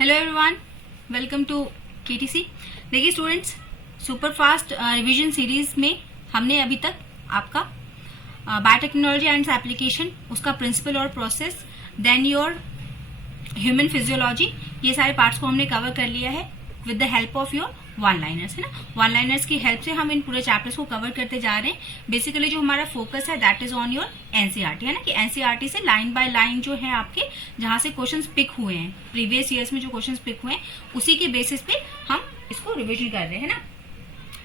Hello everyone, welcome to KTC. देखिए students, super fast revision series में हमने अभी तक आपका बायोटेक्नोलॉजी एंड एप्लीकेशन, उसका प्रिंसिपल और process, then your human physiology, ये सारे पार्ट्स को हमने कवर कर लिया है with the help of your one liners, है ना। वन लाइनर्स की हेल्प से हम इन पूरे चैप्टर्स को कवर करते जा रहे हैं। बेसिकली जो हमारा फोकस है that is on your NCERT, है ना, कि एनसीईआरटी से लाइन बाय लाइन जो है आपके जहां से क्वेश्चंस पिक हुए हैं, प्रीवियस ईयर्स में जो क्वेश्चंस पिक हुए हैं उसी के बेसिस पे हम इसको रिविजन कर रहे हैं ना।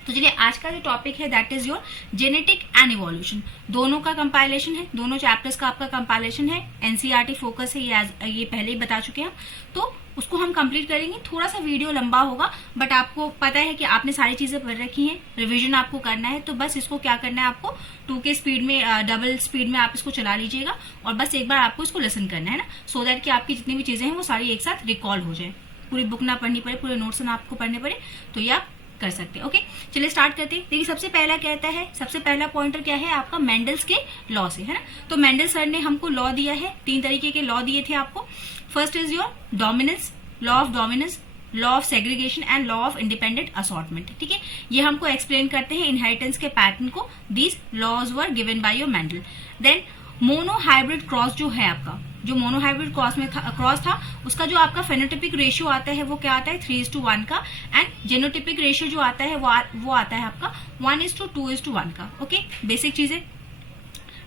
तो चलिए आज का जो टॉपिक है that is your genetic and evolution. दोनों का कंपाइलेशन है, दोनों चैप्टर्स का आपका कंपाइलेशन है। एनसीईआरटी फोकस है, ये पहले ही बता चुके हैं हम, तो उसको हम कंप्लीट करेंगे। थोड़ा सा वीडियो लंबा होगा बट आपको पता है कि आपने सारी चीजें पढ़ रखी हैं, रिवीजन आपको करना है, तो बस इसको क्या करना है, आपको 2K स्पीड में, डबल स्पीड में आप इसको चला लीजिएगा और बस एक बार आपको इसको लिसन करना है ना, सो दैट कि आपकी जितनी भी चीजें हैं वो सारी एक साथ रिकॉल हो जाए, पूरी बुक ना पढ़नी पड़े, पूरे नोट्स ना आपको पढ़ने पड़े, तो ये आप कर सकते हैं। ओके, चलिए स्टार्ट करते हैं। देखिए सबसे पहला कहता है, सबसे पहला पॉइंटर क्या है आपका, मेंडल्स के लॉ से, है ना। तो मेंडल सर ने हमको लॉ दिया है, 3 तरीके के लॉ दिए थे आपको। First is your dominance, law of dominance, law of segregation and law of independent assortment. ठीक है, ये हमको एक्सप्लेन करते हैं इनहेरिटेंस के पैटर्न को। These laws were given by your Mendel. Then monohybrid cross जो है आपका, जो मोनोहाइब्रिड क्रॉस था उसका जो आपका फेनोटिपिक रेशियो आता है वो क्या आता है, 3:1 का, एंड जेनोटिपिक रेशियो जो आता है वो आता है आपका 1:2:1 का। ओके, बेसिक चीजें।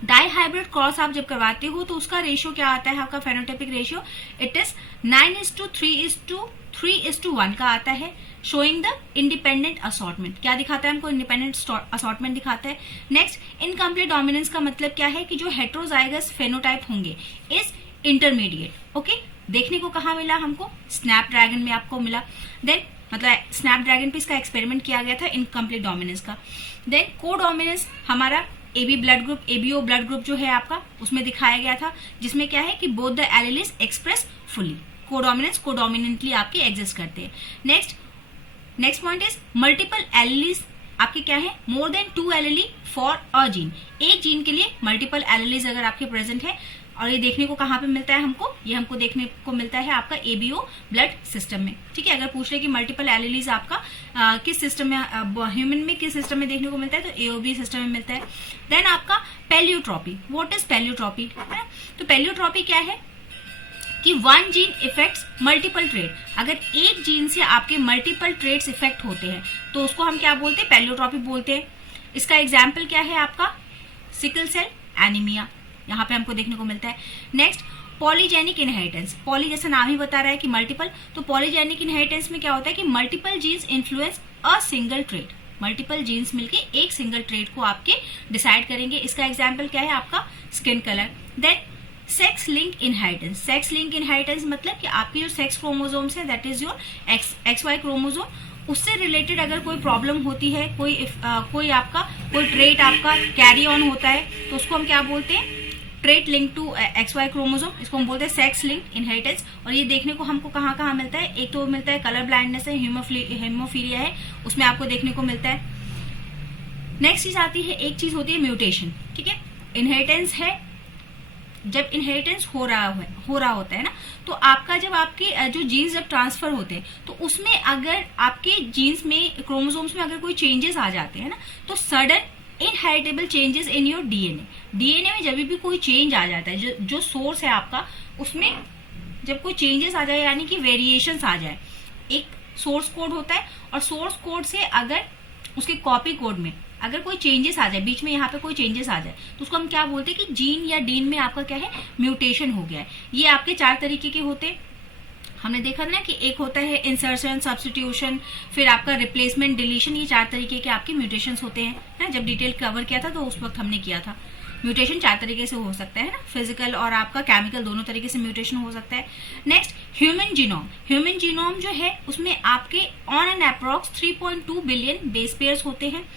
डाई हाइब्रिड क्रॉस आप जब करवाते हो तो उसका रेशियो क्या आता है आपका, फेनोटाइपिक रेशियो, इट इज 9:3:1 का आता है, शोइंग द इंडिपेंडेंट असॉर्टमेंट। क्या दिखाता है हमको, इंडिपेंडेंट असॉर्टमेंट दिखाता है। नेक्स्ट, इनकम्प्लीट डोमिनेंस का मतलब क्या है कि जो हेट्रोजाइगस फेनोटाइप होंगे इज इंटरमीडिएट। ओके, देखने को कहाँ मिला हमको, स्नैपड्रैगन में आपको मिला। देन मतलब स्नैपड्रैगन पे इसका एक्सपेरिमेंट किया गया था इनकम्प्लीट डोमिनेंस का। देन को डोमिनेंस हमारा AB blood group, ABO blood group जो है आपका, उसमें दिखाया गया था, जिसमें क्या है कि both the alleles express fully. Codominance codominantly आपके एग्जिस्ट करते हैं। Next point is multiple alleles आपके क्या है, more than 2 allele for a gene. एक जीन के लिए मल्टीपल एलिलीज अगर आपके प्रेजेंट है, और ये देखने को कहाँ पे मिलता है हमको, ये हमको देखने को मिलता है आपका एबीओ ब्लड सिस्टम में। ठीक है, अगर पूछ रहे कि मल्टीपल एलिलीज आपका किस सिस्टम में, ह्यूमन में किस सिस्टम में देखने को मिलता है, तो एओबी सिस्टम में मिलता है। देन आपका पैलियोट्रॉपी, व्हाट इज पैलियोट्रॉपी, है। तो पैलियोट्रॉपी क्या है कि 1 जीन इफेक्ट्स मल्टीपल ट्रेट। अगर एक जीन से आपके मल्टीपल ट्रेट्स इफेक्ट होते हैं तो उसको हम क्या बोलते हैं, पैलियोट्रॉपी बोलते हैं। इसका एग्जाम्पल क्या है आपका, सिकल सेल एनीमिया, यहाँ पे हमको देखने को मिलता है। Next, polygenic inheritance. पॉली जैसा नाम ही बता रहा है कि मल्टीपल, तो पॉलीजेनिक इनहेरिटेंस में क्या होता है कि multiple genes influence a single trait. Multiple genes मिलके एक सिंगल ट्रेट को आपके डिसाइड करेंगे। इसका एग्जाम्पल क्या है आपका, skin colour. Then sex link inheritance. Sex link inheritance मतलब कि आपके जो सेक्स क्रोमोसोम्स है that is your XY chromosome, उससे रिलेटेड अगर कोई प्रॉब्लम होती है, कोई आपका कोई ट्रेट आपका कैरी ऑन होता है, तो उसको हम क्या बोलते हैं, trait link to XY chromosome, इसको हम बोलते हैं सेक्स लिंक इनहेरिटेंस। और ये देखने को हमको कहाँ कहाँ मिलता है, एक तो मिलता है कलर ब्लाइंडनेस है, हेमोफीलिया है, उसमें आपको देखने को मिलता है। नेक्स्ट चीज आती है, एक चीज होती है म्यूटेशन। ठीक है, इनहेरिटेंस है, जब इनहेरिटेंस हो रहा होता है ना, तो आपका जब आपके जो जीन्स जब ट्रांसफर होते हैं तो उसमें अगर आपके जीन्स में, क्रोमोसोम्स में अगर कोई चेंजेस आ जाते हैं ना, तो sudden inheritable changes in your DNA में जब भी कोई चेंज आ जाता है, जो सोर्स है आपका, उसमें जब कोई चेंजेस आ जाए, यानी कि वेरिएशंस आ जाए, एक सोर्स कोड होता है और सोर्स कोड से अगर उसके कॉपी कोड में अगर कोई चेंजेस आ जाए, बीच में यहाँ पे कोई चेंजेस आ जाए, तो उसको हम क्या बोलते हैं कि जीन या डीन में आपका क्या है, म्यूटेशन हो गया है। ये आपके 4 तरीके के होते हैं। हमने देखा ना कि एक होता है इंसर्शन, सब्स्टिट्यूशन, फिर आपका रिप्लेसमेंट, डिलीशन, ये 4 तरीके के आपके म्यूटेशंस होते हैं ना। जब डिटेल कवर किया था तो उस वक्त हमने किया था। म्यूटेशन 4 तरीके से हो सकता है ना, फिजिकल और आपका केमिकल, दोनों तरीके से म्यूटेशन हो सकता है। Next, human genome. Human genome जो है उसमें आपके on an approx 3.2 billion base pairs होते हैं,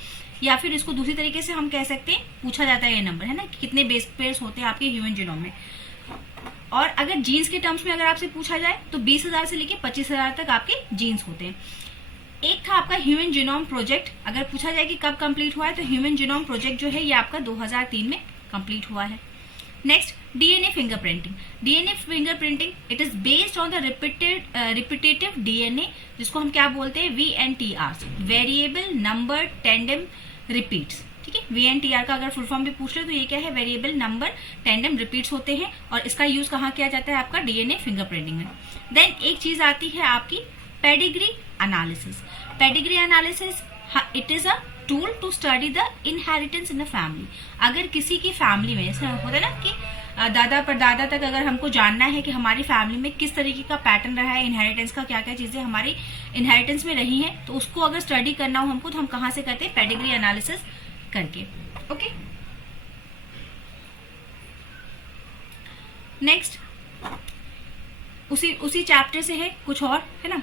या फिर इसको दूसरी तरीके से हम कह सकते हैं, पूछा जाता है ये नंबर, है ना, कि कितने बेस पेयर्स होते हैं आपके ह्यूमन जीनोम में। और अगर जीन्स के टर्म्स में अगर आपसे पूछा जाए तो 20,000 से लेके 25,000 तक आपके जीन्स होते हैं। एक था आपका ह्यूमन जीनोम प्रोजेक्ट, अगर पूछा जाए कि कब कंप्लीट हुआ है, तो ह्यूमन जीनोम प्रोजेक्ट जो है ये आपका 2003 में कंप्लीट हुआ है। Next DNA fingerprinting. DNA fingerprinting it is based on the repetitive DNA, जिसको हम क्या बोलते हैं, VNTR, variable number tandem repeats. ठीक है, VNTR का अगर फुल फॉर्म भी पूछ रहे तो ये क्या है, वेरिएबल नंबर टेंडम रिपीट्स होते हैं, और इसका यूज कहाँ किया जाता है आपका डीएनए फिंगरप्रिंटिंग में। देन एक चीज आती है आपकी pedigree analysis. Pedigree analysis it is a tool to study the inheritance in the family. अगर किसी की फैमिली में ऐसा होता है ना कि दादा परदादा तक अगर हमको जानना है कि हमारी फैमिली में किस तरीके का पैटर्न रहा है, इनहेरिटेंस का क्या क्या चीजें हमारी इनहेरिटेंस में रही हैं, तो उसको अगर स्टडी करना हो हमको तो हम कहाँ से करते हैं, पेडिग्री एनालिसिस करके। ओके, नेक्स्ट उसी चैप्टर से है कुछ और, है ना।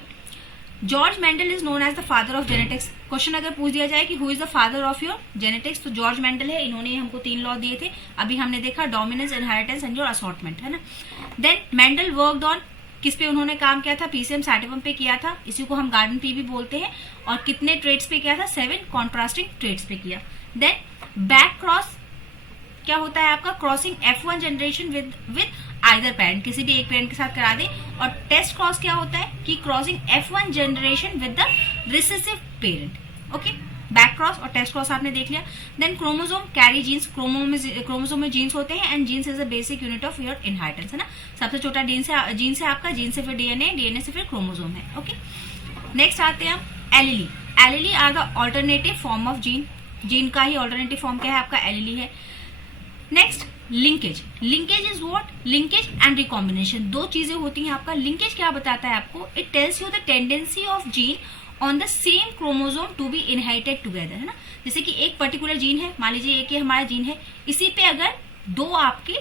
George Mendel is known as the father of genetics. Question अगर पूछ दिया जाए कि who is the father of your genetics, तो जॉर्ज मेंडल है। इन्होंने हमको 3 लॉ दिए थे, अभी हमने देखा dominance, inheritance and your assortment, है ना। देन मेंडल वर्कड ऑन, किस पे उन्होंने काम किया था, पीसीएम सैटिवम पे किया था, इसी को हम गार्डन पी भी बोलते हैं। और कितने ट्रेड्स पे किया था, 7 कॉन्ट्रास्टिंग ट्रेड्स पे किया। देन बैक क्रॉस क्या होता है आपका, crossing F1 generation with either parent, किसी भी एक पेरेंट के साथ करा दे। और टेस्ट क्रॉस क्या होता है कि crossing F1 generation with the recessive parent. Okay, back cross और टेस्ट क्रॉस आपने देख लिया। Then chromosome carry genes, chromosome में जीन्स होते हैं, and genes is the basic unit of your inheritance, है ना। सबसे छोटा जीन से आपका, जीन से फिर डीएनए, डीएनए से फिर क्रोमोसोम है। ओके, नेक्स्ट आते हैं हम allele. Allele are the alternative form of gene, gene का ही ऑल्टरनेटिव फॉर्म क्या है आपका, एलीली है। Next linkage. Linkage is what, linkage and recombination, 2 चीजें होती हैं आपका। लिंकेज क्या बताता है आपको, it tells you the tendency of gene on the same chromosome to be inherited together, है ना। जैसे कि एक पर्टिकुलर जीन है, मान लीजिए एक ये हमारा जीन है, इसी पे अगर दो आपके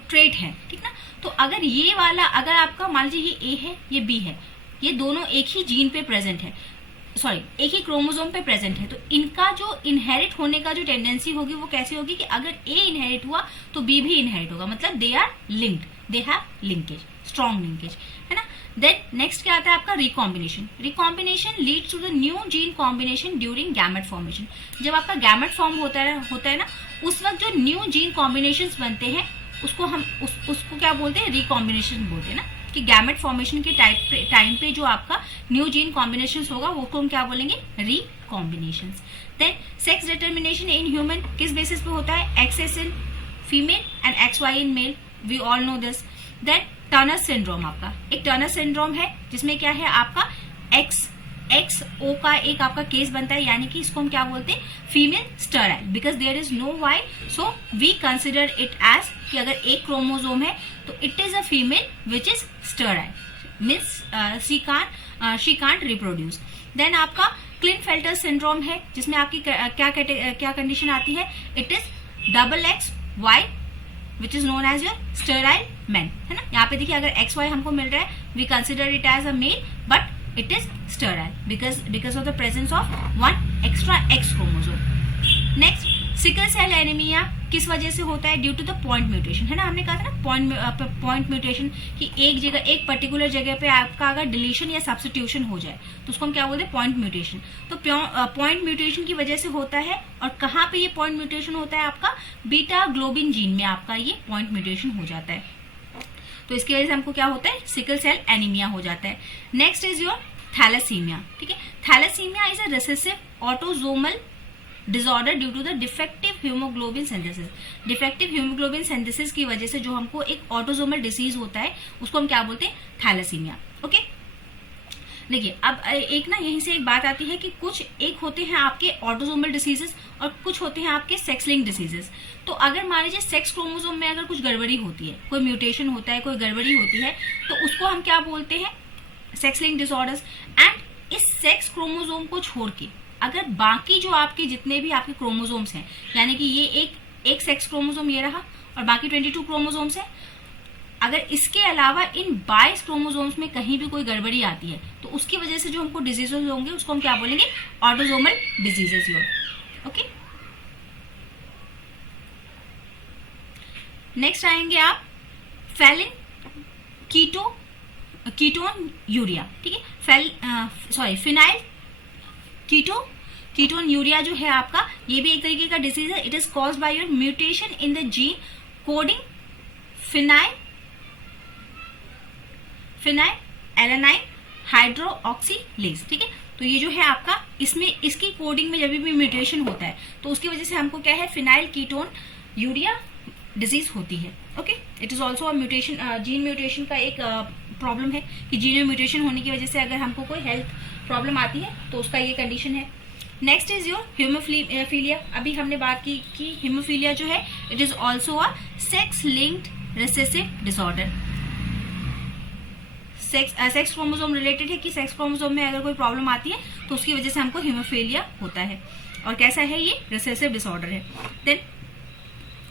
ट्रेट है, ठीक ना। तो अगर ये वाला, अगर आपका मान लीजिए ये ए है, ये बी है, ये दोनों एक ही जीन पे प्रेजेंट है, सॉरी एक ही क्रोमोसोम पे प्रेजेंट है, तो इनका जो इनहेरिट होने का जो टेंडेंसी होगी वो कैसी होगी कि अगर ए इनहेरिट हुआ तो बी भी इनहेरिट होगा, मतलब they are linked, they have linkage, strong linkage, है ना। देन नेक्स्ट क्या आता है आपका, recombination. Recombination leads to the new gene combination during gamete formation. जब आपका गैमेट फॉर्म होता है ना, उस वक्त जो न्यू जीन कॉम्बिनेशन बनते हैं उसको हम उसको क्या बोलते हैं, रिकॉम्बिनेशन बोलते हैं ना। कि गैमेट फॉर्मेशन के टाइम पे जो आपका न्यू जीन कॉम्बिनेशन होगा वो को हम क्या बोलेंगे, recombination. Then sex determination in human किस बेसिस पे होता है, XS in female and XY in male, we all know this. Then Turner syndrome, आपका एक टर्नर सिंड्रोम है जिसमें क्या है आपका XO का एक आपका केस बनता है, यानी कि इसको हम क्या बोलते हैं, female sterile, because there is no Y, so we consider it as कि अगर एक क्रोमोसोम है तो it is a female which is sterile, means she can't reproduce. Then आपका क्लिनफेल्टर सिंड्रोम है, जिसमें आपकी क्या कंडीशन आती है, it is XXY which is known as your sterile man, है ना। यहाँ पे देखिए अगर XY हमको मिल रहा है, we consider it as a male, but it is sterile because of the presence of one extra X chromosome. Next, sickle cell anaemia किस वजह से होता है, due to the point mutation, है ना। हमने कहा था ना पॉइंट म्यूटेशन कि एक पर्टिकुलर जगह पे आपका अगर डिलीशन या सब्स्टिट्यूशन हो जाए तो उसको हम क्या बोलते हैं, पॉइंट म्यूटेशन। तो पॉइंट म्यूटेशन की वजह से होता है, और कहाँ पे ये पॉइंट म्यूटेशन होता है आपका, बीटा ग्लोबिन जीन में आपका ये पॉइंट म्यूटेशन हो जाता है, तो इसकी वजह से हमको क्या होता है, सिकल सेल एनीमिया हो जाता है। नेक्स्ट इज योर थैलेसीमिया, ठीक है। Thalassaemia is a recessive autosomal disorder due to the defective haemoglobin synthesis. Defective haemoglobin synthesis की वजह से जो हमको एक ऑटोसोमल डिसीज होता है उसको हम क्या बोलते हैं, थैलेसीमिया। ओके, देखिए अब एक ना यहीं से एक बात आती है कि कुछ एक होते हैं आपके ऑटोसोमल डिसीजेस और कुछ होते हैं आपके सेक्स लिंक डिसीजेस। तो अगर मान लीजिए सेक्स क्रोमोसोम में अगर कुछ गड़बड़ी होती है, कोई म्यूटेशन होता है, कोई गड़बड़ी होती है, तो उसको हम क्या बोलते हैं, सेक्स लिंक डिसऑर्डर्स। एंड इस सेक्स क्रोमोसोम को छोड़ के अगर बाकी जो आपके जितने भी आपके क्रोमोसोम्स हैं, यानी कि ये एक सेक्स क्रोमोसोम ये रहा और बाकी 22 क्रोमोसोम्स है, अगर इसके अलावा इन 22 क्रोमोसोम्स में कहीं भी कोई गड़बड़ी आती है तो उसकी वजह से जो हमको डिजीजेस होंगे उसको हम क्या बोलेंगे, autosomal diseases your. Okay, next आएंगे आप फेलिन कीटोन यूरिया, ठीक है। फिनाइल कीटो कीटोन यूरिया जो है आपका, ये भी एक तरीके का डिसीज है. It is caused by your mutation in the gene coding phenyl alanine hydroxylase. ठीक है, तो ये जो है आपका, इसमें इसकी कोडिंग में जब भी म्यूटेशन होता है तो उसकी वजह से हमको क्या है, फिनाइल कीटोन यूरिया डिजीज होती है. Okay, it is also mutation, gene mutation का एक प्रॉब्लम है कि जीन में म्यूटेशन होने की वजह से अगर हमको कोई हेल्थ प्रॉब्लम आती है तो उसका ये कंडीशन है. Next is your haemophilia. अभी हमने बात की कि हीमोफीलिया जो है it is also a sex linked recessive disorder. Sex chromosome related है कि सेक्स क्रोमोसोम में अगर कोई प्रॉब्लम आती है तो उसकी वजह से हमको हीमोफीलिया होता है. और कैसा है ये, रिसेसिव डिसऑर्डर है. Then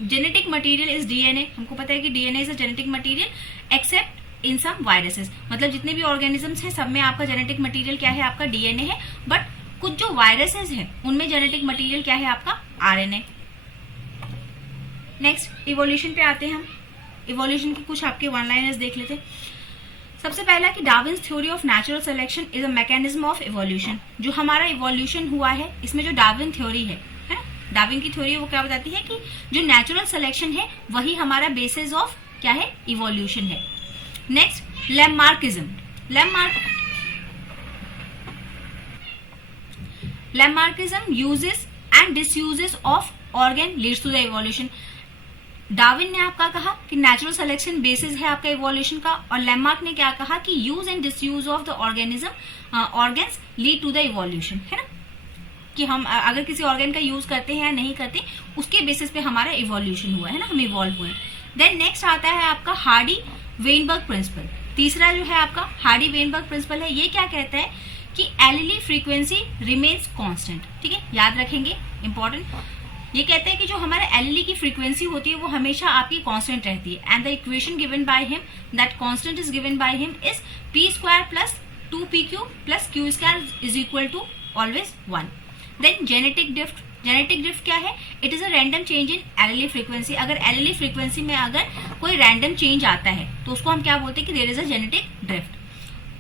genetic material is DNA. हमको पता है कि DNA is a genetic material except in some viruses. मतलब जितने भी ऑर्गेनिजम्स हैं सब में आपका जेनेटिक मटेरियल क्या है, आपका डीएनए है. बट कुछ जो वायरसेस हैं उनमें जेनेटिक मटेरियल क्या है, आपका आरएनए. नेक्स्ट इवोल्यूशन पे आते हैं हम. इवोल्यूशन की कुछ आपके वन लाइनर्स देख लेते हैं. सबसे पहला कि Darwin's theory of natural selection is a mechanism of evolution. जो हमारा इवोल्यूशन हुआ है इसमें जो डार्विन थ्योरी है, डार्विन की थ्योरी वो क्या बताती है कि जो नेचुरल सिलेक्शन है वही हमारा बेसिस ऑफ क्या है, इवोल्यूशन है. Next Lamarckism. Lamarckism uses and disuses of organ leads to the evolution. Darwin ने आपका कहा कि नेचुरल सिलेक्शन बेसिस है आपका इवोल्यूशन का, और लैमार्क ने क्या कहा कि use and disuse of the organs lead to the evolution. है ना, कि हम अगर किसी ऑर्गन का यूज करते हैं या नहीं करते उसके बेसिस पे हमारा इवोल्यूशन हुआ है ना, हम इवॉल्व हुए. देन नेक्स्ट आता है आपका हार्डी वेनबर्ग प्रिंसिपल. तीसरा जो है आपका हार्डी वेनबर्ग प्रिंसिपल है. ये क्या कहता है कि एलिली फ्रीक्वेंसी रिमेन्स कांस्टेंट. ठीक है, याद रखेंगे, इंपॉर्टेंट. ये कहते हैं कि जो हमारे एलिली की फ्रीक्वेंसी होती है वो हमेशा आपकी कांस्टेंट रहती है. And the equation given by him, that constant is given by him is p² plus 2pq plus q² is equal to always 1. Then genetic drift क्या है, it is a random change in allele frequency. अगर allele frequency में अगर कोई random change आता है तो उसको हम क्या बोलते हैं कि there is a genetic drift.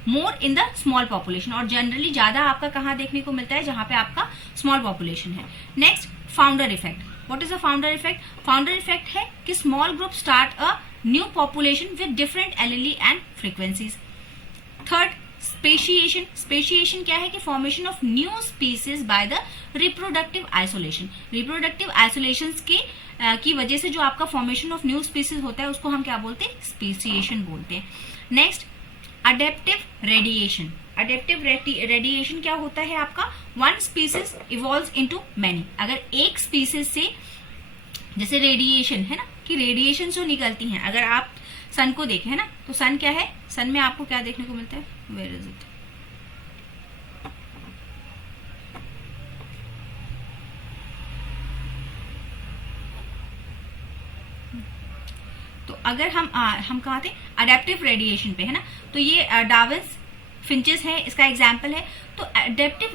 More in the small population, और जनरली ज्यादा आपका कहाँ देखने को मिलता है, जहां पे आपका स्मॉल पॉपुलेशन है. Next founder effect. What is a founder effect? Founder effect है कि small group start a new population with different एलिली and frequencies. Third speciation. Speciation क्या है कि formation of new species by the reproductive isolation. Reproductive isolation के की वजह से जो आपका फॉर्मेशन ऑफ न्यू स्पीसीज होता है उसको हम क्या बोलते हैं, स्पेशिएशन बोलते हैं. Next adaptive radiation. Adaptive radiation क्या होता है आपका, one species evolves into many. अगर एक स्पीसीज से, जैसे रेडिएशन है ना, कि रेडिएशन जो निकलती हैं, अगर आप सन को देखें है ना, तो सन क्या है, सन में आपको क्या देखने को मिलता है, वेयर इज इट, तो अगर हम कहा थे अडेप्टिव रेडिएशन पे है ना, तो ये डार्विन्स फिंचेस है, इसका एग्जाम्पल है. तो अडेप्टिव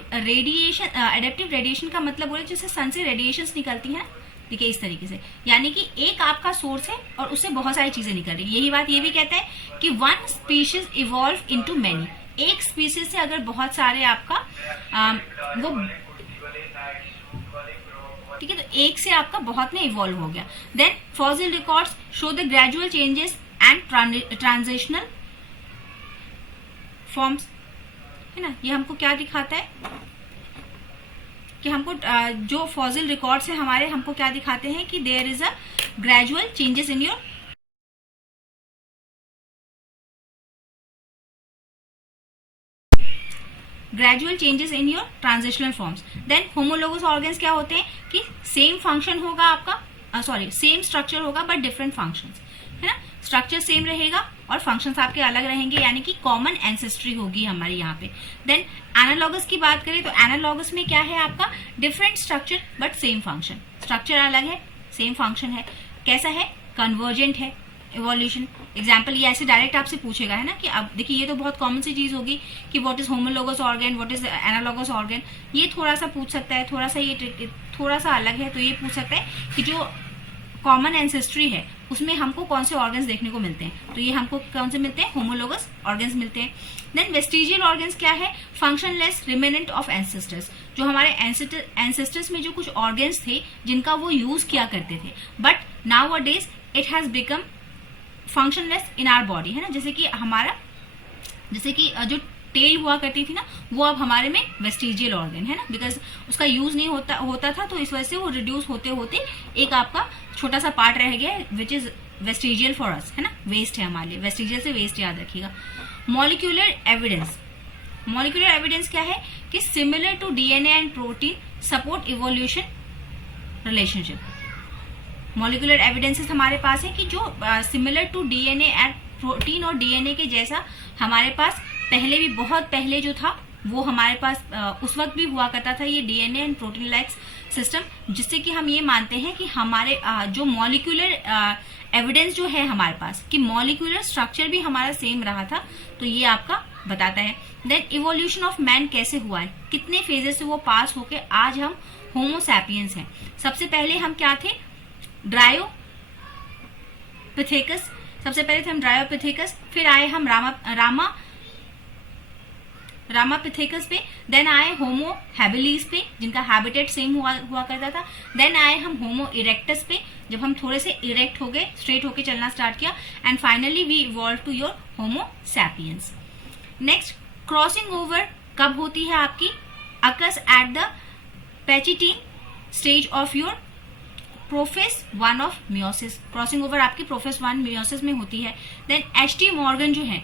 रेडिएशन का मतलब बोले जैसे सन से रेडिएशंस निकलती हैं, देखिए इस तरीके से, यानी कि एक आपका सोर्स है और उससे बहुत सारी चीजें निकल रही है. यही बात ये भी कहता है कि one species evolve into many. एक स्पीशीज से अगर बहुत सारे आपका वो, ठीक है, तो एक से आपका बहुत में इवॉल्व हो गया. Then fossil records show the gradual changes and transitional forms, है ना. ये हमको क्या दिखाता है कि हमको जो फॉसिल रिकॉर्ड्स है हमारे, हमको क्या दिखाते हैं कि there is a gradual changes in your transitional forms. Then homologous organs क्या होते हैं कि सेम फंक्शन होगा आपका, सेम स्ट्रक्चर होगा बट डिफरेंट फंक्शंस, है ना. स्ट्रक्चर सेम रहेगा और फंक्शंस आपके अलग रहेंगे, यानी कि कॉमन एंसेस्ट्री होगी हमारे यहाँ पे. देन एनालॉगस की बात करें तो एनालॉगस में क्या है आपका, different structure but same function. Structure अलग है, सेम फंक्शन है. कैसा है, कन्वर्जेंट है इवोल्यूशन. एग्जाम्पल ये ऐसे डायरेक्ट आपसे पूछेगा, है ना, कि अब देखिए ये तो बहुत कॉमन सी चीज होगी कि what is homologous organ, what is analogous organ. ये थोड़ा सा पूछ सकता है, थोड़ा सा ये थोड़ा सा अलग है, तो ये पूछ सकता है कि जो कॉमन एंसेस्ट्री है उसमें हमको कौन से ऑर्गन्स देखने को मिलते हैं, तो ये हमको कौन से मिलते हैं, होमोलोगस ऑर्गन्स मिलते हैं। देन वेस्टिजियल ऑर्गन्स क्या है, फंक्शनलेस रिमेनेंट ऑफ एंसेस्टर्स, जो हमारे एंसेस्टर्स में जो कुछ ऑर्गन्स थे जिनका वो यूज किया करते थे, but nowadays it has become functionless in our body, है ना। जैसे कि जो टेल हुआ करती थी ना, वो अब हमारे में वेस्टिजियल ऑर्गन है ना, बिकॉज उसका यूज नहीं होता था, तो इस वजह से वो रिड्यूस होते होते एक आपका छोटा सा पार्ट रह गया which is vestigial for us, है ना, वेस्ट है हमारे लिए। वेस्टिजियल से वेस्ट याद रखिएगा। मॉलिक्यूलर एविडेंस क्या है कि similar to DNA and protein support evolution relationship. Molecular evidences हमारे पास है कि जो similar to DNA and protein और डीएनए के जैसा हमारे पास पहले भी बहुत पहले जो था वो हमारे पास उस वक्त भी हुआ करता था, ये DNA and protein like system, जिससे कि हम ये मानते हैं कि हमारे जो मॉलिक्यूलर एविडेंस जो है हमारे पास कि मॉलिक्यूलर स्ट्रक्चर भी हमारा सेम रहा था, तो ये आपका बताता है। देन इवोल्यूशन ऑफ मैन कैसे हुआ है, कितने फेजेस से वो पास होके आज हम होमो सैपियंस हैं। सबसे पहले हम क्या थे, ड्रायोपिथेकस, सबसे पहले थे हम ड्रायोपिथेकस, फिर आए हम रामापिथेकस पे, देन आए होमो हैबिलिस पे जिनका हैबिटेट सेम हुआ करता था, देन आए हम होमो इरेक्टस पे जब हम थोड़े से इरेक्ट हो गए, स्ट्रेट होके चलना स्टार्ट किया, and finally we evolve to your Homo sapiens. Next, crossing over कब होती है आपकी, occurs at the pachytene stage of your prophase 1 of meiosis. Crossing over आपकी प्रोफेस 1 मियोसिस में होती है। Then H T. मॉर्गन जो है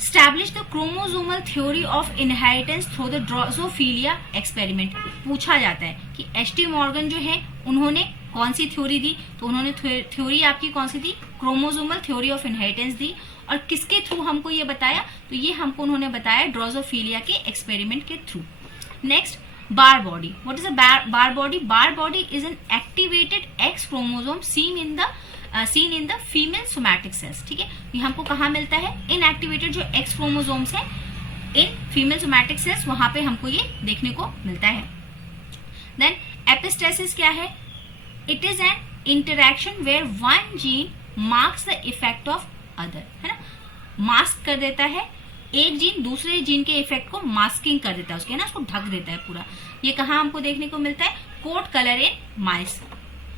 establish the chromosomal theory of inheritance through the drosophila experiment. पूछा जाता है कि एच.टी. मॉर्गन जो है उन्होंने कौन सी थ्योरी दी, तो उन्होंने थ्योरी आपकी कौन सी दी, क्रोमोसोमल थ्योरी ऑफ इनहेरिटेंस दी, और किसके थ्रू हमको ये बताया, तो ये हमको उन्होंने बताया ड्रोसोफिलिया के एक्सपेरिमेंट के through. Next, bar body. What is a bar body? Bar body is an activated x chromosome seen in the female somatic cells. ठीक है, ये हमको कहाँ मिलता है, इनएक्टिवेटेड जो एक्स क्रोमोसोम्स है इन फीमेल सोमैटिक सेल्स, वहां पे हमको ये देखने को मिलता है। देन एपिस्टेसिस क्या है, it is an interaction where one gene marks the effect of other, है ना, मास्क कर देता है, एक जीन दूसरे जीन के इफेक्ट को मास्किंग कर देता है उसके, ना, उसको ढक देता है पूरा। ये कहाँ हमको देखने को मिलता है, coat colour in mice.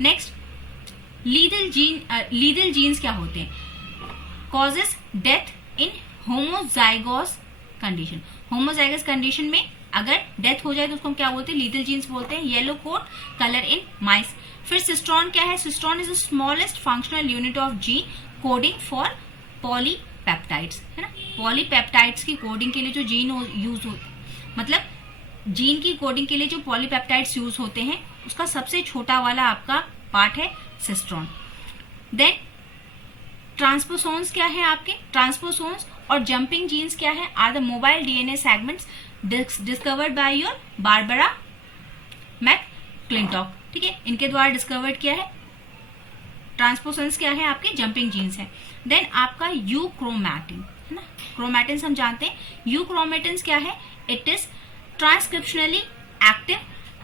Next, lethal genes क्या होते हैं, causes death in homozygous condition. Homozygous condition में अगर डेथ हो जाए तो उसको हम क्या बोलते हैं, लीदल जीन्स बोलते हैं। येलो कोट कलर इन माइस। फिर सिस्ट्रॉन क्या है, cistron is the smallest functional unit of gene coding for polypeptides, है ना। पॉलीपेप्टाइड्स की कोडिंग के लिए जो जीन यूज होते, मतलब जीन की कोडिंग के लिए जो पॉलीपेप्टाइड्स यूज होते हैं उसका सबसे छोटा वाला आपका पार्ट है सिस्ट्रॉन। देन ट्रांसपोसोन्स क्या है आपके, ट्रांसपोसोन्स और जंपिंग जीन्स क्या है, are the mobile DNA segments discovered by your Barbara McClintock. ठीक है, इनके द्वारा डिस्कवर्ड किया है। ट्रांसपोसोन्स क्या है आपके, जंपिंग जीन्स है। देन आपका यूक्रोमैटिन, है ना, क्रोमैटिन हम जानते हैं। यूक्रोमैटिन क्या है, it is transcriptionally active,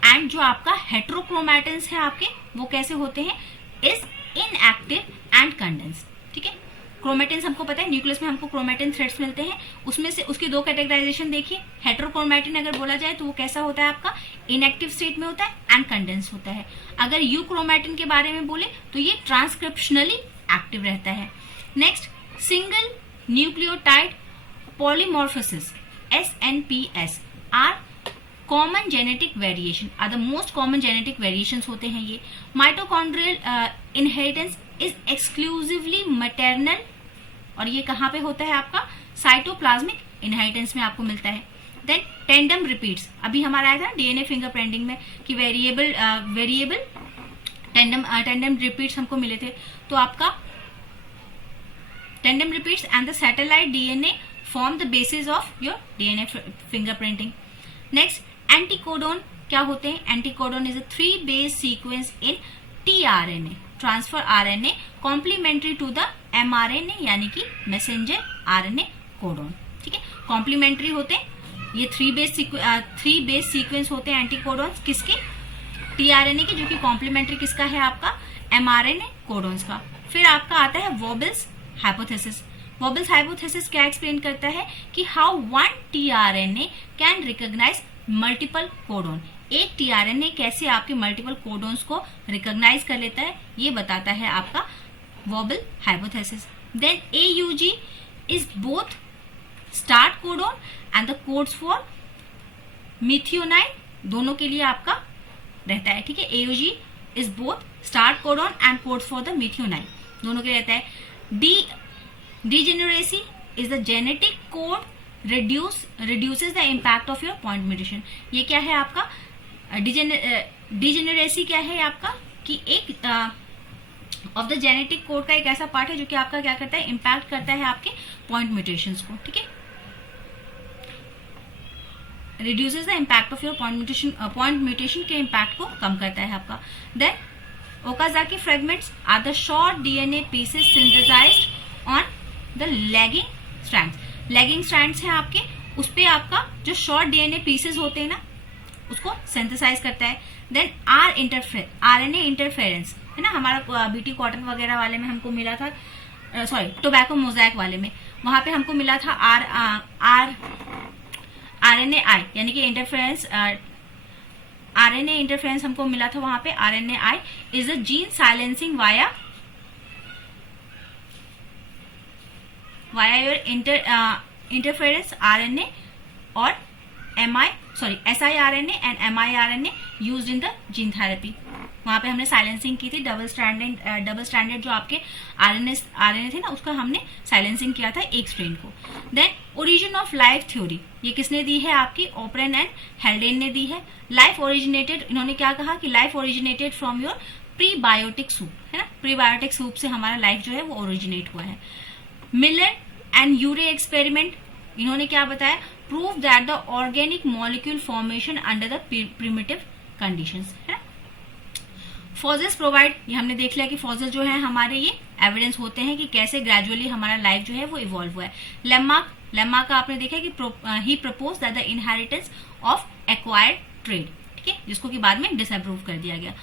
and जो आपका हेट्रोक्रोमैटिन है आपके, वो कैसे होते हैं, इज इनएक्टिव एंड कंडेंस्ड। ठीक है, क्रोमैटिन हमको पता है, न्यूक्लियस में हमको क्रोमैटिन थ्रेड्स मिलते हैं, उसमें से उसकी दो कैटेगराइजेशन देखिए। हेट्रोक्रोमैटिन अगर बोला जाए तो वो कैसा होता है आपका, इनएक्टिव स्टेट में होता है एंड कंडेंस होता है। अगर यूक्रोमैटिन के बारे में बोले तो ये ट्रांसक्रिप्शनली एक्टिव रहता है। Next, single nucleotide polymorphisms SNPS are common genetic variation, are the most common genetic variations होते हैं ये। Mitochondrial inheritance is exclusively maternal, और ये कहाँ पे होता है आपका, साइटोप्लाज्मिक इनहेरिटेंस में आपको मिलता है। देन टेंडम रिपीट्स, अभी हमारा आया था डीएनए फिंगरप्रिंटिंग में कि वेरिएबल टेंडम रिपीट्स हमको मिले थे, तो आपका tandem repeats and the satellite DNA form the basis of your DNA fingerprinting. Next, anticodon क्या होते हैं, anticodon is a 3 base sequence in tRNA, transfer RNA complementary to the mRNA, यानी कि मैसेंजर आरएनए कोडोन। ठीक है, complementary होते हैं ये 3 बेस सीक्वेंस होते हैं एंटीकोडोन किसके, tRNA के, जो कि कॉम्प्लीमेंट्री किसका है आपका, mRNA कोडोन्स का। फिर आपका आता है वॉबल्स हाइपोथेसिस। वॉबल्स हाइपोथेसिस क्या एक्सप्लेन करता है कि how one tRNA can recognise multiple codon. एक tRNA कैसे आपके मल्टीपल कोडोन्स को रिकॉग्नाइज कर लेता है, ये बताता है आपका wobble hypothesis. Then AUG is both start codon and the codes for methionine, दोनों के लिए आपका रहता है, ठीक है। AUG is both start codon and codes for the methionine, दोनों के लिए रहता है। Degeneracy is the genetic code reduces the impact of your point mutation। ये क्या है आपका डिजेनरेसी, क्या है आपका कि एक ऑफ द जेनेटिक कोड का एक ऐसा पार्ट है जो कि आपका क्या करता है, इम्पैक्ट करता है आपके पॉइंट म्यूटेशंस को, ठीक है। Reduces the impact of your point mutation के इम्पैक्ट को कम करता है आपका। Then Okazaki fragments are the short DNA pieces synthesised on the lagging strands. Lagging strands है आपके, उस पे आपका जो शॉर्ट डीएनए पीसेस होते हैं ना, उसको सिंथेसाइज करता है। देन आरएनए इंटरफेरेंस है ना, हमारा बीटी कॉटन वगैरह वाले में हमको मिला था, टोबैको मोज़ैक वाले में, वहां पे हमको मिला था RNAi, यानी कि इंटरफेरेंस, RNA इंटरफेरेंस हमको मिला था वहां पे। RNAi is a gene silencing via your interference RNA और siRNA and miRNA used in the gene therapy. वहां पे हमने साइलेंसिंग की थी, डबल स्ट्रैंडेड जो आपके RNA थे ना, उसका हमने साइलेंसिंग किया था एक स्ट्रेन को। Then origin of life theory, ये किसने दी है आपकी, ओपरेन एंड हेल्डेन ने दी है। लाइफ ओरिजिनेटेड, इन्होंने क्या कहा कि life originated from your prebiotic soup, है ना, प्रीबायोटिक सूप से हमारा लाइफ जो है वो ओरिजिनेट हुआ है। मिलर एंड यूरे एक्सपेरिमेंट, इन्होंने क्या बताया, prove that the organic molecule formation under the primitive conditions, है ना। फॉसिल्स प्रोवाइड, ये हमने देख लिया कि फॉसिल जो है हमारे ये एविडेंस होते हैं कि कैसे ग्रेजुअली हमारा लाइफ जो है वो इवॉल्व हुआ है। लेम्मा का आपने देखा कि he propose that the inheritance of acquired trait, ठीक है, जिसको कि बाद में डिसअप्रूव कर दिया गया।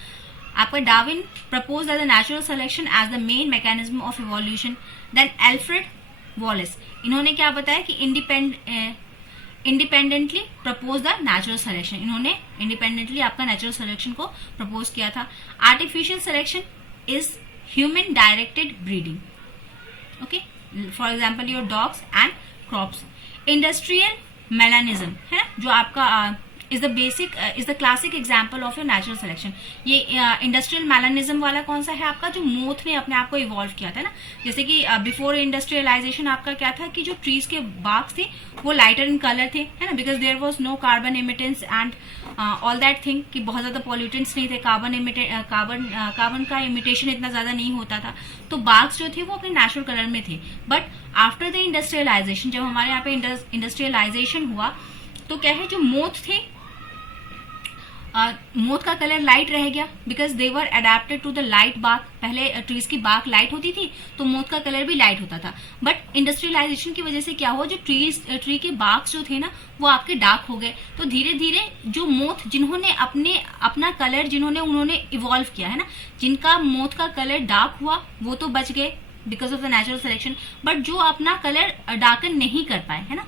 आपका Darwin propose that the natural selection as the main mechanism of evolution. Then Alfred Wallace, इन्होंने क्या बताया कि independently propose the natural selection, इन्होंने इंडिपेंडेंटली आपका नेचुरल सिलेक्शन को प्रपोज किया था। Artificial selection is human directed breeding, okay, for example your dogs and crops. Industrial melanism है जो आपका is the classic example of your natural selection. ये industrial melanism वाला कौन सा है आपका, जो मोथ ने अपने आप को इवॉल्व किया था ना, जैसे कि बिफोर इंडस्ट्रियलाइजेशन आपका क्या था कि जो ट्रीज के बाग्स थे वो लाइटर इन कलर थे, है ना, because there was no carbon emittance and all that thing, कि बहुत ज्यादा पॉल्यूटेंट्स नहीं थे, कार्बन का इमिटेशन इतना ज्यादा नहीं होता था, तो बाग्स जो थे वो अपने नेचुरल कलर में थे। बट आफ्टर द इंडस्ट्रियलाइजेशन, जब हमारे यहाँ पे इंडस्ट्रियलाइजेशन हुआ तो क्या है, जो मोथ थे, मोथ का कलर लाइट रह गया, because they were adapted to the light bark. पहले ट्रीज की बाग लाइट होती थी तो मोथ का कलर भी लाइट होता था, बट इंडस्ट्रियलाइजेशन की वजह से क्या हुआ, जो ट्री के बाग्स जो थे ना वो आपके डार्क हो गए। तो धीरे धीरे जो मोथ जिन्होंने अपना कलर उन्होंने इवॉल्व किया है ना, जिनका मोथ का कलर डार्क हुआ वो तो बच गए because of the natural selection, but जो अपना कलर डार्कन नहीं कर पाए, है ना,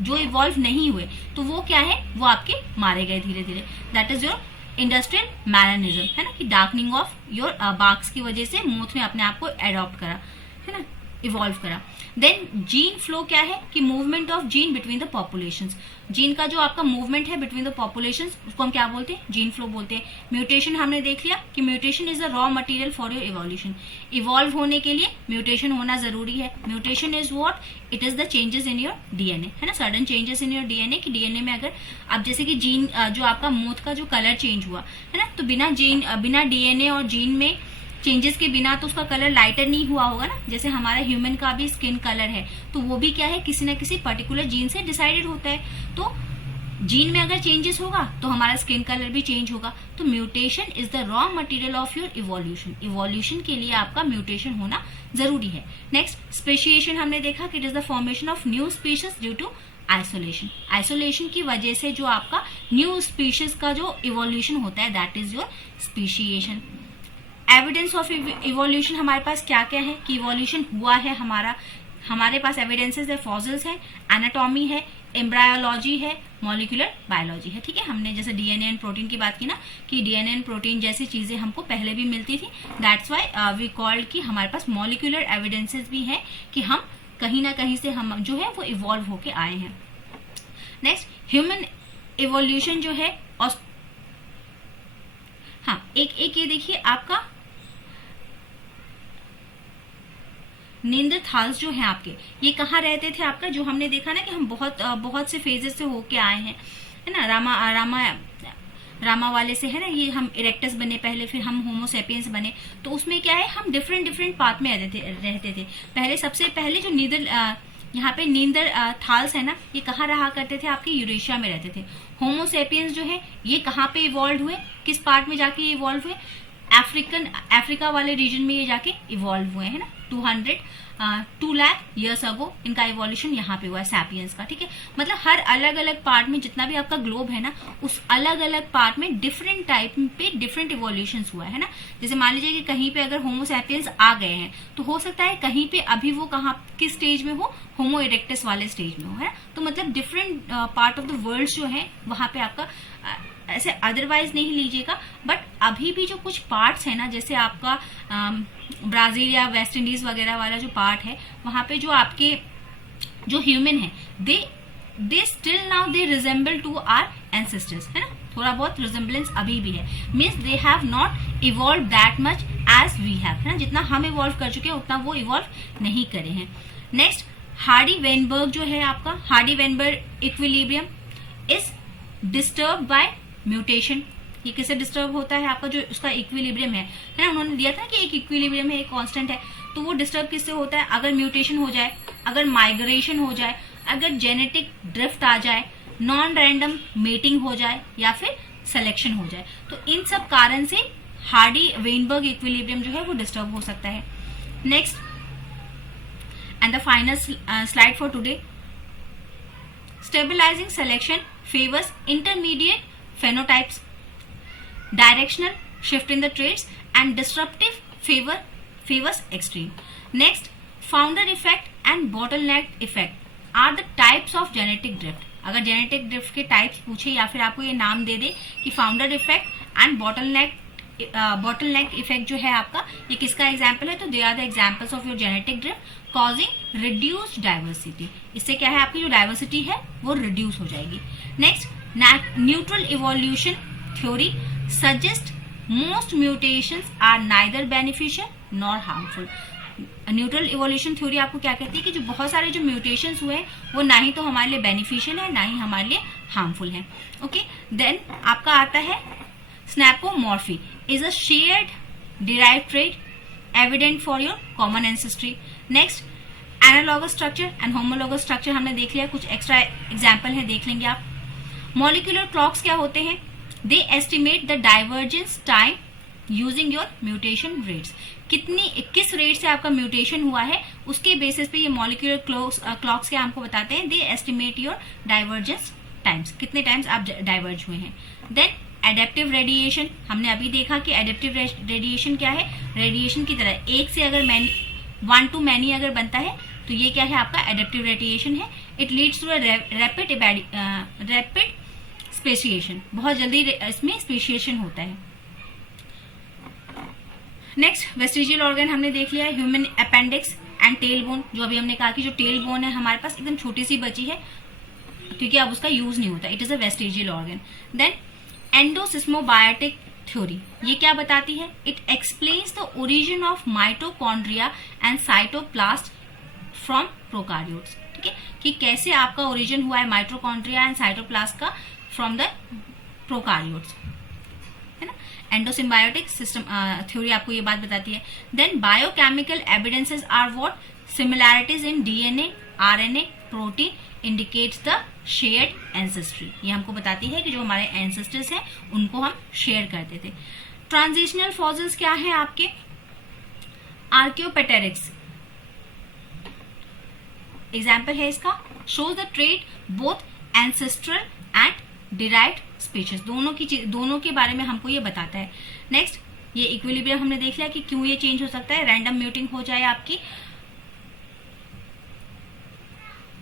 जो इवॉल्व नहीं हुए, तो वो क्या है, वो आपके मारे गए धीरे धीरे। दैट इज योर इंडस्ट्रियल मैलानिज्म, है ना, कि डार्कनिंग ऑफ योर बाग्स की वजह से मोथ ने अपने आप को एडॉप्ट करा, है ना, इवॉल्व करा। देन जीन फ्लो क्या है, कि movement of gene between the populations. Gene का जो आपका मूवमेंट है बिटवीन द पॉपुलेशंस, उसको हम क्या बोलते हैं, जीन फ्लो बोलते हैं। म्यूटेशन हमने देख लिया कि mutation is the raw material for your evolution. Evolve होने के लिए म्यूटेशन होना जरूरी है। Mutation is what, it is the changes in your DNA, है ना, sudden changes in your DNA, कि डीएनए में अगर अब जैसे कि जीन जो आपका मोथ का जो कलर चेंज हुआ है ना, तो बिना डीएनए और जीन में चेंजेस के बिना तो उसका कलर लाइटर नहीं हुआ होगा ना, जैसे हमारा ह्यूमन का भी स्किन कलर है, तो वो भी क्या है, किसी ना किसी पर्टिकुलर जीन से डिसाइडेड होता है। तो जीन में अगर चेंजेस होगा तो हमारा स्किन कलर भी चेंज होगा। तो mutation is the raw material of your evolution. Evolution के लिए आपका म्यूटेशन होना जरूरी है। नेक्स्ट स्पेशिएशन हमने देखा कि it is the formation of new species due to isolation. Isolation की वजह से जो आपका न्यू स्पीशीज का जो इवोल्यूशन होता है, that is your speciation. Evidence of evolution हमारे पास क्या क्या है कि इवोल्यूशन हुआ है हमारे पास एविडेंसेस है, फॉसिल्स है, एनाटॉमी है, एम्ब्रायोलॉजी है, मॉलिक्यूलर बायोलॉजी है। ठीक है, हमने जैसे डीएनए एंड प्रोटीन की बात की ना कि डीएनए एंड प्रोटीन जैसी चीजें हमको पहले भी मिलती थी, दैट्स व्हाई वी कॉल्ड कि हमारे पास मॉलिक्यूलर एविडेंसेस भी हैं कि हम कहीं ना कहीं से हम जो है वो इवॉल्व होके आए हैं। नेक्स्ट, ह्यूमन इवोल्यूशन जो है हाँ, एक ये देखिए आपका नींदरथाल्स जो है आपके, ये कहाँ रहते थे आपका, जो हमने देखा ना कि हम बहुत से फेजेस से होके आए हैं, है ना, रामा वाले से, है ना, ये हम इरेक्टस बने पहले, फिर हम होमोसेपियंस बने। तो उसमें क्या है, हम डिफरेंट पार्ट में रहते थे। पहले सबसे पहले जो यहाँ पे नींदरथाल्स है ना, ये कहाँ रहा करते थे, आपके यूरेशिया में रहते थे। होमोसेपियंस जो है ये कहाँ पे इवॉल्व हुए, किस पार्ट में जाके ये इवॉल्व हुए, अफ्रीका वाले रीजन में ये जाके इवॉल्व हुए, है ना। 2 लाख ईयर्स अगो इनका इवोल्यूशन यहाँ पे हुआ है सैपियंस का। ठीक है, मतलब हर अलग अलग पार्ट में जितना भी आपका ग्लोब है ना, उस अलग अलग पार्ट में डिफरेंट टाइप पे डिफरेंट इवोल्यूशन हुआ है ना। जैसे मान लीजिए कि कहीं पे अगर होमो सैपियंस आ गए हैं तो हो सकता है कहीं पे अभी वो किस स्टेज में हो, होमो इरेक्टस वाले स्टेज में हो, है ना। तो मतलब different part of the world जो है वहां पे आपका ऐसे अदरवाइज नहीं लीजिएगा, बट अभी भी जो कुछ पार्ट्स है ना, जैसे आपका ब्राजील या वेस्ट इंडीज वगैरह वाला जो पार्ट है, वहां पे जो आपके जो ह्यूमन है they still now they resemble to our ancestors, है ना, थोड़ा बहुत रिजेंबलेंस अभी भी है। Means they have not evolve that much as we have, है ना, जितना हम इवॉल्व कर चुके हैं उतना वो इवॉल्व नहीं करे हैं। नेक्स्ट, हार्डी-वेनबर्ग जो है आपका, Hardy-Weinberg equilibrium is disturb by mutation. ये किससे डिस्टर्ब होता है, आपका जो उसका इक्विलिब्रियम है ना, उन्होंने दिया था कि एक इक्विलिब्रियम है, एक कांस्टेंट है, तो वो डिस्टर्ब किससे होता है, अगर म्यूटेशन हो जाए, अगर माइग्रेशन हो जाए, अगर जेनेटिक ड्रिफ्ट आ जाए, नॉन रैंडम मेटिंग हो जाए या फिर सिलेक्शन हो जाए, तो इन सब कारण से हार्डी-वेनबर्ग इक्विलिब्रियम जो है वो डिस्टर्ब हो सकता है। Next and the final slide for today, stabilising selection favours intermediate phenotypes, directional shift in the traits, and disruptive favors extreme. Next, founder effect and bottleneck effect are the types of genetic drift. अगर genetic drift के types पूछे या फिर आपको ये नाम दे दे कि founder effect and bottleneck effect जो है आपका, ये किसका एग्जाम्पल है, तो they are the examples of your genetic drift causing reduced diversity. इससे क्या है, आपकी जो डाइवर्सिटी है वो रिड्यूस हो जाएगी। Next, neutral evolution theory suggest most mutations are neither beneficial nor harmful. Neutral evolution theory आपको क्या कहती है कि जो बहुत सारे जो म्यूटेशंस हुए हैं वो ना ही तो हमारे लिए बेनिफिशियल है, ना ही हमारे लिए हार्मफुल है। ओके, देन आपका आता है synapomorphy is a shared derived trait evident for your common ancestry. Next, analogous structure and homologous structure हमने देख लिया, कुछ एक्स्ट्रा एग्जाम्पल है, देख लेंगे आप। मॉलिक्यूलर क्लॉक्स क्या होते हैं, they estimate the divergence time using your mutation rates. किस रेट से आपका म्यूटेशन हुआ है उसके बेसिस पे ये मॉलिक्यूलर क्लॉक्स क्या हमको बताते हैं, they estimate your divergence times, कितने टाइम्स आप डाइवर्ज हुए हैं। देन एडेप्टिव रेडिएशन, हमने अभी देखा कि एडेप्टिव रेडिएशन क्या है, रेडिएशन की तरह एक से अगर 1 to many अगर बनता है तो ये क्या है, आपका एडेप्टिव रेडिएशन है। It leads to rapid speciation, बहुत जल्दी इसमें स्पेशिएशन होता है। नेक्स्ट, वेस्टिजियल ऑर्गन हमने देख लिया है, human appendix and tail bone, जो अभी हमने कहा कि जो टेल बोन है हमारे पास एकदम छोटी सी बची है क्योंकि अब उसका यूज नहीं होता, it is a vestigial organ. Then endosymbiotic theory, ये क्या बताती है, it explains the origin of mitochondria and cytoplast from prokaryotes. ठीक है, कि कैसे आपका ओरिजिन हुआ है माइटोकॉन्ड्रिया एंड साइटोप्लास्ट का फ्रॉम द प्रोकार्योट्स, है ना। एंडोसिम्बायोटिक सिस्टम थ्योरी आपको ये बात बताती है। Then biochemical evidences are what, similarities in DNA, RNA, protein indicates the shared ancestry. ये हमको बताती है कि जो हमारे एंसेस्टर्स हैं उनको हम शेयर करते थे। ट्रांजिशनल फॉसिल्स क्या है आपके, आर्कियोपेटेरिक्स एग्जाम्पल है इसका, shows the trait both ancestral and derived species, दोनों के बारे में हमको ये बताता है। नेक्स्ट, ये इक्विलिब्रियम हमने देख लिया कि क्यों ये चेंज हो सकता है, रैंडम म्यूटिंग हो जाए आपकी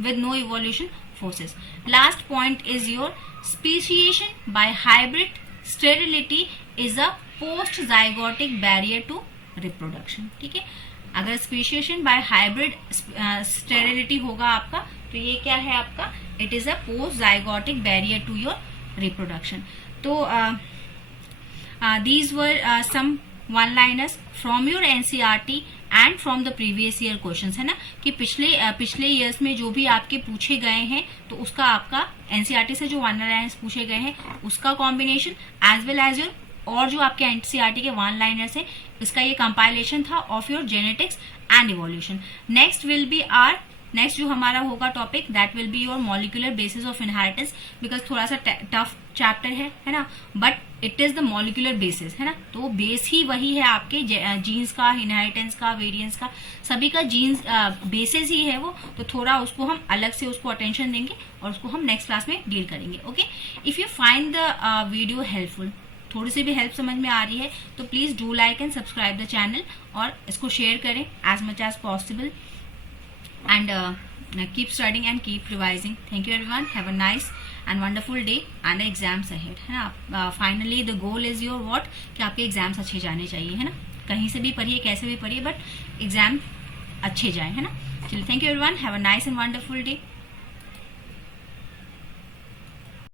with no evolution forces. Last point is your speciation by hybrid sterility is a post-zygotic barrier to reproduction. ठीक है, अगर speciation by hybrid sterility होगा आपका तो ये क्या है आपका, it is a post-zygotic barrier to your reproduction. तो these were some one-liners from your NCERT and from the previous year questions, है ना, कि पिछले ईयर्स में जो भी आपके पूछे गए हैं तो उसका आपका एनसीईआरटी से जो वन लाइनर्स पूछे गए हैं उसका combination as well as your, और जो आपके एनसीईआरटी के वन लाइनर्स है इसका ये कंपाइलेशन था of your genetics and evolution. Next जो हमारा होगा topic that will be your molecular basis of inheritance, because थोड़ा सा टफ चैप्टर है ना, but it is the molecular basis, है ना, तो बेस ही वही है आपके जीन्स का, इनहेरिटेंस का, वेरिएंस का, सभी का जीन्स बेसिस ही है वो. तो थोड़ा उसको हम अलग से उसको अटेंशन देंगे और उसको हम नेक्स्ट क्लास में डील करेंगे. Okay, if you find the video helpful, थोड़ी सी भी हेल्प समझ में आ रही है तो please do like and subscribe the channel और इसको शेयर करें as much as possible. And keep studying and keep revising. Thank you everyone. Have a nice and wonderful day and exams ahead, है ना. Finally the goal is your what, कि आपके exams अच्छे जाने चाहिए, है ना, कहीं से भी पढ़िए कैसे भी पढ़िए बट एग्जाम अच्छे जाए, है ना. चलिए, thank you everyone. Have a nice and wonderful day.